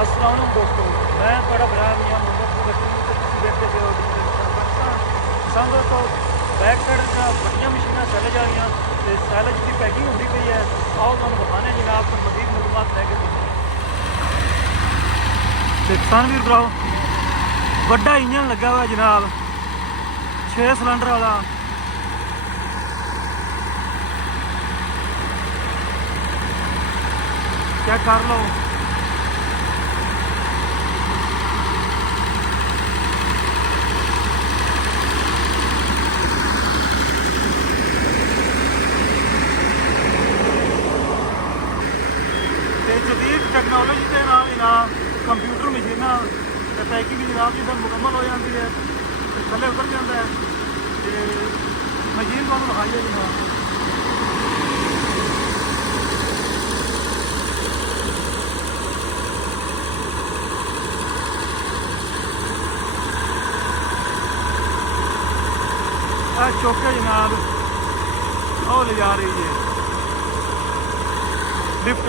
अस्सलाम वालेकुम दोस्तों, मैं बड़ा भरा मियां मोहम्मद देखते पे हो पाकिस्तान संग तो बैक साइड बड़िया मशीन सैलज वाली तो सैलज की पैकिंग होती पई है। आओ तुहानू बताने जनाब तो मजीद मालूमात लैके किसान भी भराओ बड़ा इंजन लगा हुआ जनाब 6 सिलेंडर वाला। चेक कर लो। जदीद टैक्नोलॉजी के नाल ही ना कंप्यूटर मशीना पैकिंग जनाब जिस मुकम्मल हो जाती है तो थले उतर जाता है तो मशीन को दिखाई है जनाब। चौके जनाब और ले जा रही है लिफ्ट।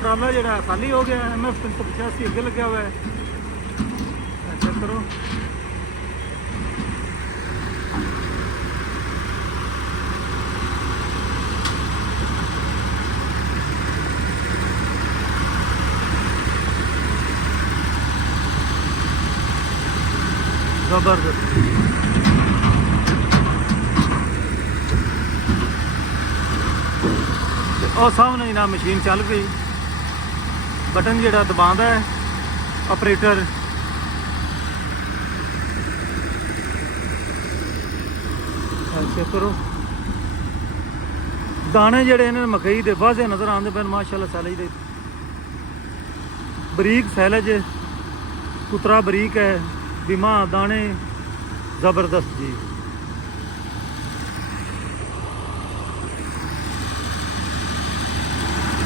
ट्राला जो खाली हो गया MF 385 अगे लगे हुआ है। चेक करो। जबरदस्त और सामने ना मशीन चल पई। बटन जोड़ा दबाता है ऑपरेटर चेक करो। दाने जोड़े इन्हें मकई के वाजे नज़र आते पे माशाल्लाह। सैलज के बरीक सैलज कुतरा बरीक है बिमा दाने ज़बरदस्त जी।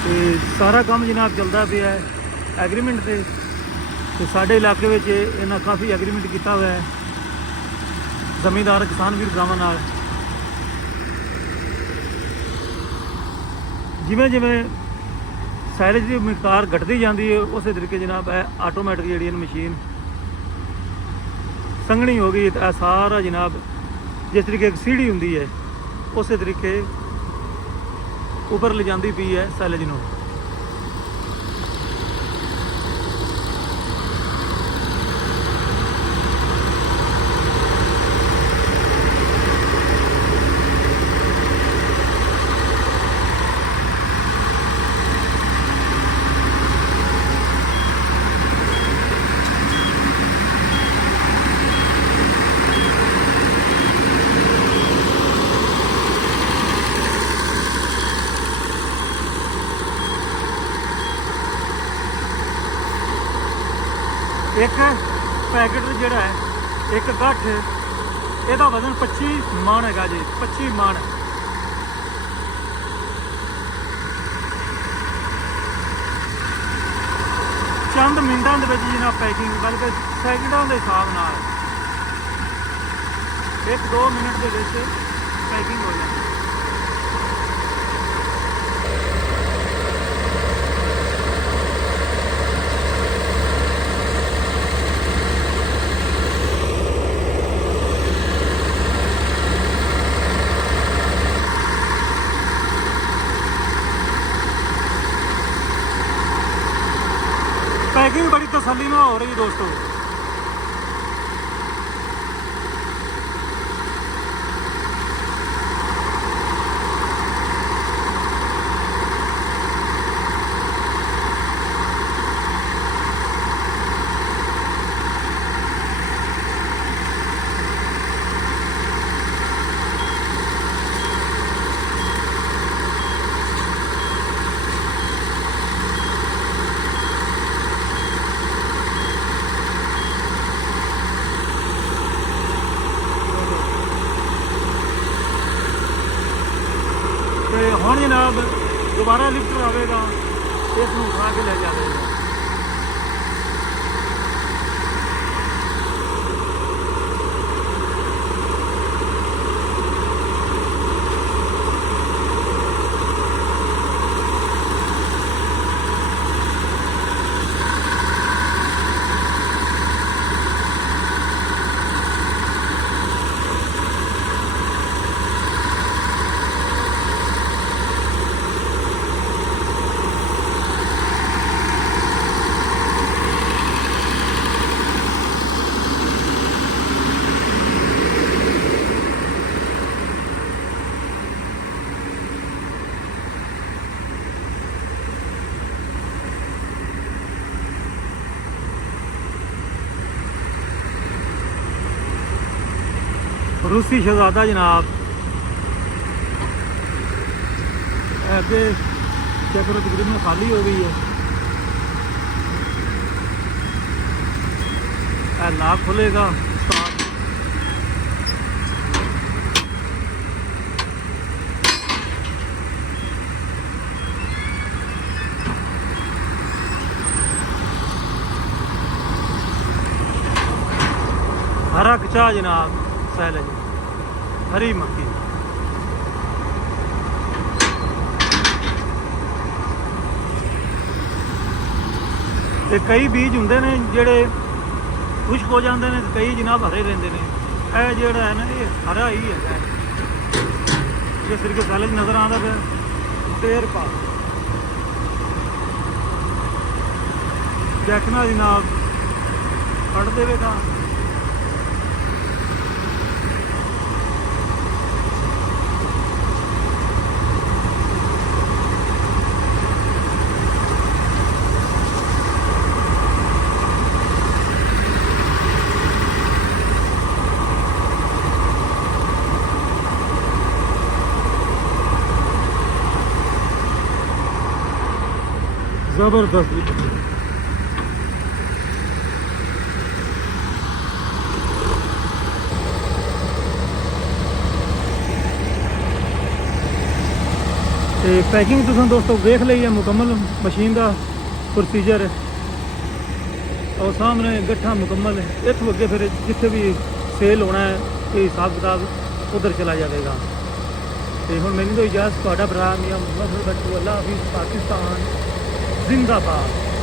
तो सारा काम जनाब चलता पे है एग्रीमेंट से। तो साढ़े इलाके में इन्हें काफ़ी एग्रीमेंट किया हुआ है जमींदार किसान वीर भरावां नाल। जिमें जिमें सैलज की मिकदार घटती जाती है उस तरीके जनाब है आटोमैटिक जी मशीन संघनी हो गई। तो सारा जनाब जिस तरीके एक सीढ़ी होंगी है उस तरीके उपर ले जाती पई है सैलज नूं। एक पैकेट जोड़ा है एक गठ यदा वजन 25 मन है जी 25 मन। चंद मिनटों के जनाब पैकिंग बल्कि सैकड़ों के हिसाब न 1-2 मिनट के पैकिंग हो जाती है। पैकिंग बड़ी तसल्ली में हो रही दोस्तों। ਤੇ ਹੁਣ ਜਨਾਬ ਦੁਬਾਰਾ ਲਿਫਟਰ ਆਵੇਗਾ, ਇਸ ਨੂੰ ਉਠਾ ਕੇ ਲੈ ਜਾਵੇਗਾ। रूसी शहजादा जनाब अगे चेक करो, तकरीबन खाली हो गई है। लॉक खुलेगा, स्टार्ट। हरा कचा जनाब सैलज, हरी मक्की। ते कई बीज होंदे ने जेड़े खुश्क हो जाते हैं, कई जनाब हरे रहते हैं। यह जोड़ा है ना, ये हरा ही है। ये सिर्फ सैलज नज़र आता है, तेर पा देखना जनाब फट देगा। जबरदस्त। ਤੇ ਪੈਕਿੰਗ ਤੁਸੀਂ ਦੋਸਤੋ ਵੇਖ ਲਈ ਹੈ ਮੁਕੰਮਲ ਮਸ਼ੀਨ ਦਾ ਪ੍ਰੋਸੀਜਰ। और सामने गट्ठा मुकम्मल है। इतों अगे फिर जिथे भी सेल होना है ये हिसाब किताब उधर चला जाएगा। तो हम मैंने तो इजाज़त, भरा मियां मोहम्मद बट्टू, अल्लाह हाफिज़, पाकिस्तान जिंदाबाद।